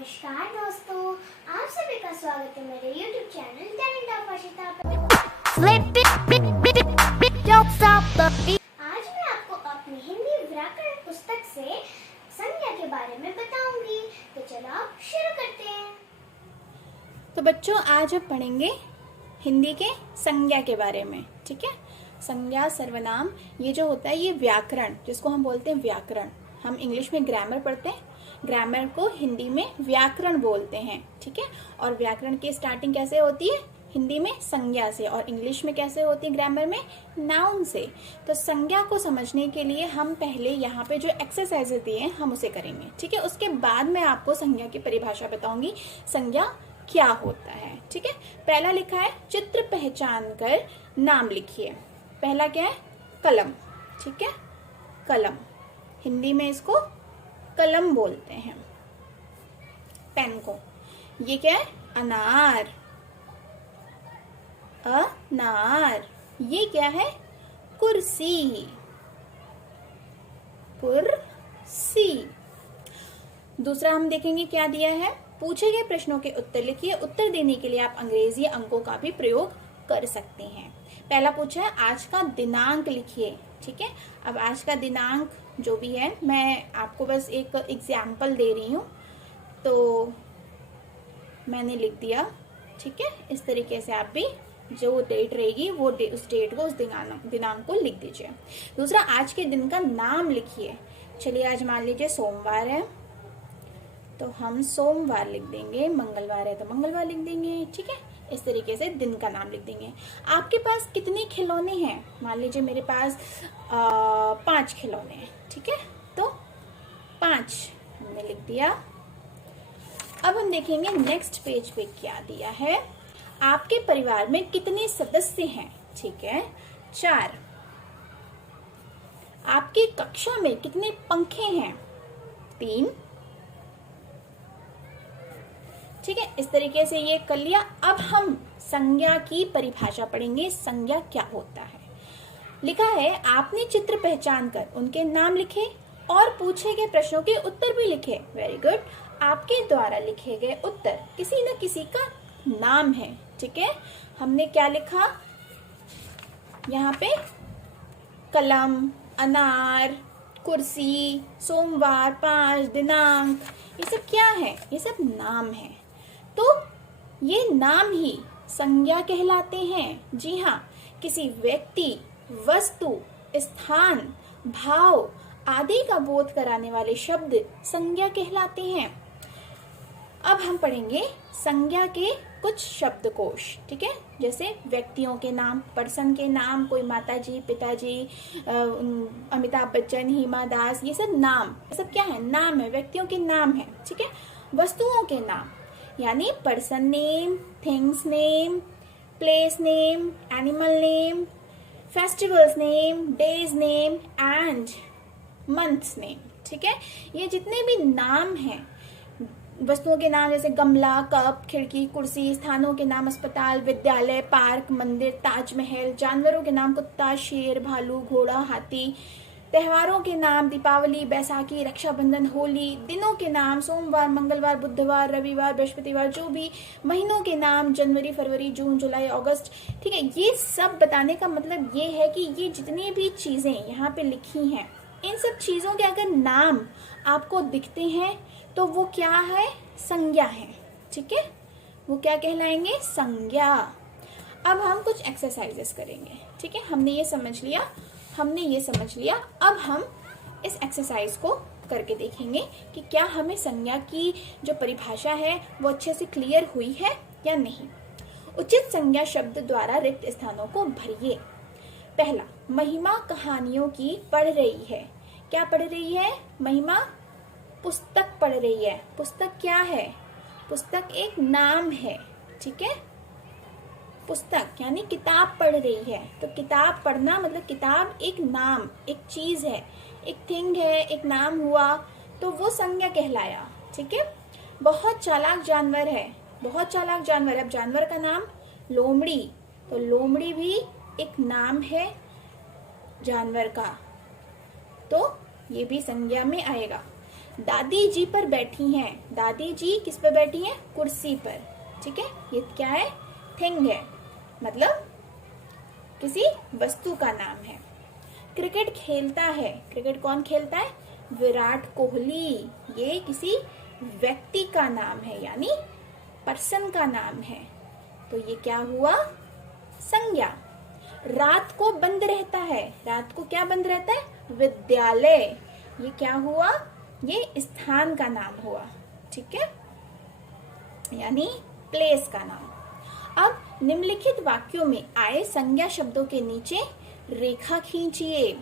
नमस्कार दोस्तों, आप सभी का स्वागत है मेरे YouTube channel talent of Arshita पर। आज मैं आपको अपनी हिंदी व्याकरण पुस्तक से संज्ञा के बारे में बताऊंगी। तो चलो आप शुरू करते हैं। तो बच्चों, आज हम पढ़ेंगे हिंदी के संज्ञा के बारे में। ठीक है, संज्ञा सर्वनाम ये जो होता है ये व्याकरण, जिसको हम बोलते हैं व्याकरण। हम इंग्लिश में ग्रामर पढ़ते हैं, ग्रामर को हिंदी में व्याकरण बोलते हैं। ठीक है, और व्याकरण की स्टार्टिंग कैसे होती है? हिंदी में संज्ञा से, और इंग्लिश में कैसे होती है? ग्रामर में नाउन से। तो संज्ञा को समझने के लिए हम पहले यहाँ पे जो एक्सरसाइजेस दिए हैं हम उसे करेंगे। ठीक है, उसके बाद मैं आपको संज्ञा की परिभाषा बताऊंगी, संज्ञा क्या होता है। ठीक है, पहला लिखा है चित्र पहचान कर नाम लिखिए। पहला क्या है? कलम। ठीक है, कलम, हिंदी में इसको कलम बोलते हैं। पेन को, ये क्या है? अनार। अनार। ये क्या है? कुर्सी। कुर्सी। दूसरा हम देखेंगे क्या दिया है। पूछे गए प्रश्नों के उत्तर लिखिए। उत्तर देने के लिए आप अंग्रेजी अंकों का भी प्रयोग कर सकते हैं। पहला पूछा है आज का दिनांक लिखिए। ठीक है, अब आज का दिनांक जो भी है, मैं आपको बस एक एग्जाम्पल दे रही हूँ, तो मैंने लिख दिया। ठीक है, इस तरीके से आप भी जो डेट रहेगी वो उस डेट को, उस दिनांक को लिख दीजिए। दूसरा, आज के दिन का नाम लिखिए। चलिए, आज मान लीजिए सोमवार है तो हम सोमवार लिख देंगे, मंगलवार है तो मंगलवार लिख देंगे। ठीक है, इस तरीके से दिन का नाम लिख देंगे। आपके पास कितने खिलौने हैं? मान लीजिए मेरे पास 5 खिलौने हैं। ठीक है, तो 5 हमने लिख दिया। अब हम देखेंगे नेक्स्ट पेज पे क्या दिया है। आपके परिवार में कितने सदस्य हैं? ठीक है, 4। आपकी कक्षा में कितने पंखे हैं? 3। ठीक है, इस तरीके से ये कर लिया। अब हम संज्ञा की परिभाषा पढ़ेंगे, संज्ञा क्या होता है। लिखा है आपने चित्र पहचान कर उनके नाम लिखे और पूछे गए प्रश्नों के उत्तर भी लिखे। Very good. आपके द्वारा लिखे गए उत्तर किसी न किसी का नाम है। ठीक है, हमने क्या लिखा यहाँ पे? कलम, अनार, कुर्सी, सोमवार, 5, दिनांक, ये सब क्या है? ये सब नाम है। तो ये नाम ही संज्ञा कहलाते हैं। जी हाँ, किसी व्यक्ति, वस्तु, स्थान, भाव आदि का बोध कराने वाले शब्द संज्ञा कहलाते हैं। अब हम पढ़ेंगे संज्ञा के कुछ शब्दकोश। ठीक है, जैसे व्यक्तियों के नाम, पर्सन के नाम, कोई माताजी, पिताजी, अमिताभ बच्चन, हिमा दास, ये सब नाम, ये सब क्या है? नाम है, व्यक्तियों के नाम है। ठीक है, वस्तुओं के नाम यानी person name, things name, place name, animal name, festivals name, days name and months name. ठीक है, ये जितने भी नाम हैं वस्तुओं के नाम, जैसे गमला, कप, खिड़की, कुर्सी, स्थानों के नाम, अस्पताल, विद्यालय, पार्क, मंदिर, ताजमहल, जानवरों के नाम, कुत्ता, शेर, भालू, घोड़ा, हाथी, त्योहारों के नाम, दीपावली, बैसाखी, रक्षाबंधन, होली, दिनों के नाम, सोमवार, मंगलवार, बुधवार, रविवार, बृहस्पतिवार, जो भी, महीनों के नाम, जनवरी, फरवरी, जून, जुलाई, अगस्त। ठीक है, ये सब बताने का मतलब ये है कि ये जितनी भी चीजें यहाँ पे लिखी हैं, इन सब चीजों के अगर नाम आपको दिखते हैं तो वो क्या है? संज्ञा है। ठीक है, वो क्या कहलाएंगे? संज्ञा। अब हम कुछ एक्सरसाइजेस करेंगे। ठीक है, हमने ये समझ लिया। अब हम इस एक्सरसाइज को करके देखेंगे कि क्या हमें संज्ञा की जो परिभाषा है वो अच्छे से क्लियर हुई है या नहीं। उचित संज्ञा शब्द द्वारा रिक्त स्थानों को भरिए। पहला, महिमा कहानियों की पढ़ रही है। क्या पढ़ रही है? महिमा पुस्तक पढ़ रही है। पुस्तक क्या है? पुस्तक एक नाम है। ठीक है, पुस्तक यानी किताब पढ़ रही है। तो किताब पढ़ना मतलब किताब एक नाम, एक चीज है, एक थिंग है, एक नाम हुआ, तो वो संज्ञा कहलाया। ठीक है, बहुत चालाक जानवर है। बहुत चालाक जानवर, अब जानवर का नाम लोमड़ी, तो लोमड़ी भी एक नाम है जानवर का, तो ये भी संज्ञा में आएगा। दादी जी पर बैठी हैं। दादी जी किस पर बैठी हैं? कुर्सी पर। ठीक है, ये क्या है? थिंग है, मतलब किसी वस्तु का नाम है। क्रिकेट खेलता है। क्रिकेट कौन खेलता है? विराट कोहली। ये किसी व्यक्ति का नाम है, यानी पर्सन का नाम है। तो ये क्या हुआ? संज्ञा। रात को बंद रहता है। रात को क्या बंद रहता है? विद्यालय। ये क्या हुआ? ये स्थान का नाम हुआ। ठीक है, यानी प्लेस का नाम। अब निम्नलिखित वाक्यों में आए संज्ञा शब्दों के नीचे रेखा खींचिए।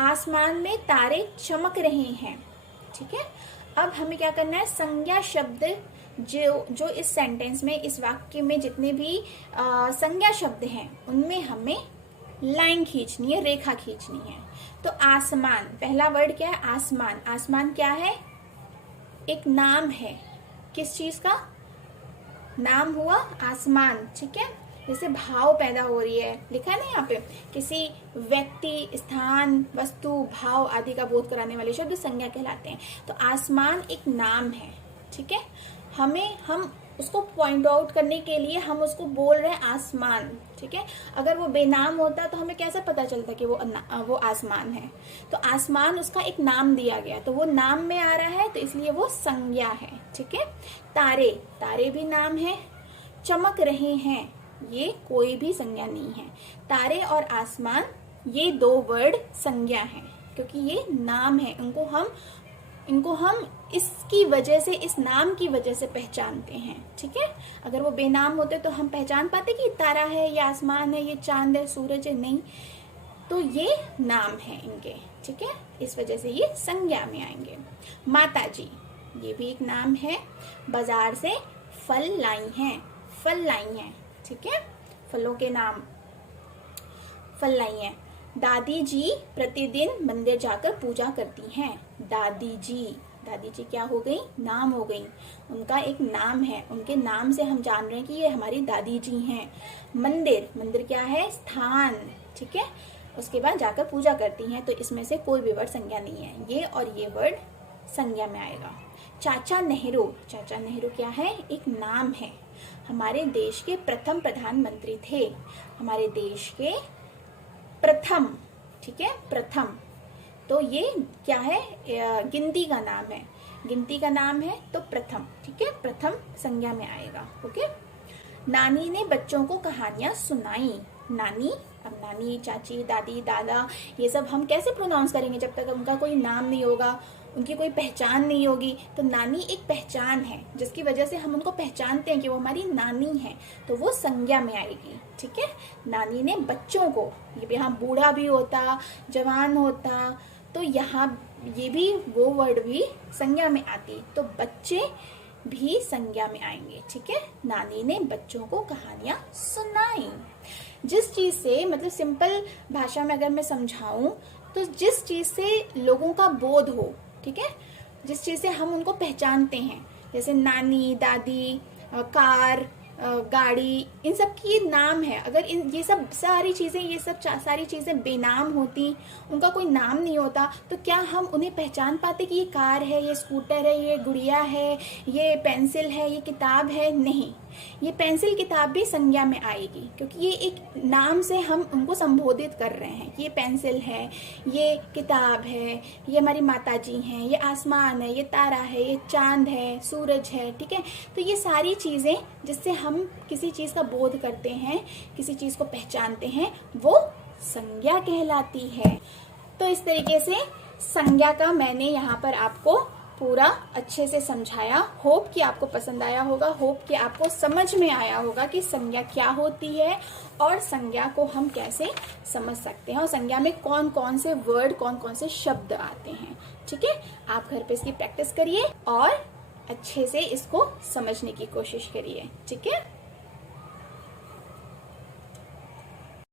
आसमान में तारे चमक रहे हैं। ठीक है, अब हमें क्या करना है? संज्ञा शब्द जो इस सेंटेंस में, इस वाक्य में जितने भी संज्ञा शब्द हैं उनमें हमें लाइन खींचनी है, रेखा खींचनी है। तो आसमान, पहला वर्ड क्या है? आसमान। आसमान क्या है? एक नाम है। किस चीज का नाम हुआ? आसमान। ठीक है, जैसे भाव पैदा हो रही है, लिखा है ना यहाँ पे, किसी व्यक्ति, स्थान, वस्तु, भाव आदि का बोध कराने वाले शब्द संज्ञा कहलाते हैं। तो आसमान एक नाम है। ठीक है, हम उसको पॉइंट आउट करने के लिए हम उसको बोल रहे हैं आसमान। ठीक है, अगर वो बेनाम होता तो हमें कैसे पता चलता कि वो आसमान है? तो आसमान उसका एक नाम दिया गया, तो वो नाम में आ रहा है, तो इसलिए वो संज्ञा है। ठीक है, तारे, तारे भी नाम है। चमक रहे हैं, ये कोई भी संज्ञा नहीं है। तारे और आसमान ये दो वर्ड संज्ञा हैं, क्योंकि ये नाम है। इनको हम इसकी वजह से, इस नाम की वजह से पहचानते हैं। ठीक है, अगर वो बेनाम होते तो हम पहचान पाते कि तारा है, ये आसमान है, ये चांद है, सूरज है? नहीं, तो ये नाम है इनके। ठीक है, इस वजह से ये संज्ञा में आएंगे। माता जी, ये भी एक नाम है। बाजार से फल लाई हैं। फल लाई हैं, ठीक है, फलों के नाम, फल लाई हैं। दादी जी प्रतिदिन मंदिर जाकर पूजा करती हैं। दादी जी, दादी जी क्या हो गई? नाम हो गई। उनका एक नाम है, उनके नाम से हम जान रहे हैं कि ये हमारी दादी जी हैं। मंदिर, मंदिर क्या है? स्थान। ठीक है, उसके बाद जाकर पूजा करती हैं, तो इसमें से कोई भी वर्ड संज्ञा नहीं है। ये और ये वर्ड संज्ञा में आएगा। चाचा नेहरू, चाचा नेहरू क्या है? एक नाम है। हमारे देश के प्रथम प्रधानमंत्री थे। हमारे देश के प्रथम, ठीक है, प्रथम, तो ये क्या है? गिनती का नाम है। गिनती का नाम है तो प्रथम। ठीक है, प्रथम संज्ञा में आएगा। ओके। नानी ने बच्चों को कहानियां सुनाई। नानी, अब नानी, चाची, दादी, दादा, ये सब हम कैसे प्रोनाउंस करेंगे जब तक उनका कोई नाम नहीं होगा, उनकी कोई पहचान नहीं होगी? तो नानी एक पहचान है, जिसकी वजह से हम उनको पहचानते हैं कि वो हमारी नानी है, तो वो संज्ञा में आएगी। ठीक है, नानी ने बच्चों को, ये यहाँ बूढ़ा भी होता, जवान होता, तो यहाँ ये भी, वो वर्ड भी संज्ञा में आती, तो बच्चे भी संज्ञा में आएंगे। ठीक है, नानी ने बच्चों को कहानियां सुनाई। जिस चीज से, मतलब सिंपल भाषा में अगर मैं समझाऊं, तो जिस चीज से लोगों का बोध हो, ठीक है, जिस चीज से हम उनको पहचानते हैं, जैसे नानी, दादी, कार, गाड़ी, इन सब की नाम है। अगर ये सब सारी चीजें, ये सब सारी चीजें बेनाम होती, उनका कोई नाम नहीं होता, तो क्या हम उन्हें पहचान पाते कि ये कार है, ये स्कूटर है, ये गुड़िया है, ये पेंसिल है, ये किताब है? नहीं, ये पेंसिल किताब भी संज्ञा में आएगी, क्योंकि ये एक नाम से हम उनको संबोधित कर रहे हैं। ये पेंसिल है, ये किताब है, ये हमारी माता जी हैं, ये आसमान है, ये तारा है, ये चांद है, सूरज है। ठीक है, तो ये सारी चीजें जिससे हम किसी चीज का बोध करते हैं, किसी चीज को पहचानते हैं, वो संज्ञा कहलाती है। तो इस तरीके से संज्ञा का मैंने यहाँ पर आपको पूरा अच्छे से समझाया। होप कि आपको पसंद आया होगा, होप कि आपको समझ में आया होगा कि संज्ञा क्या होती है और संज्ञा को हम कैसे समझ सकते हैं, और संज्ञा में कौन कौन से वर्ड, कौन कौन से शब्द आते हैं। ठीक है, आप घर पे इसकी प्रैक्टिस करिए और अच्छे से इसको समझने की कोशिश करिए। ठीक है।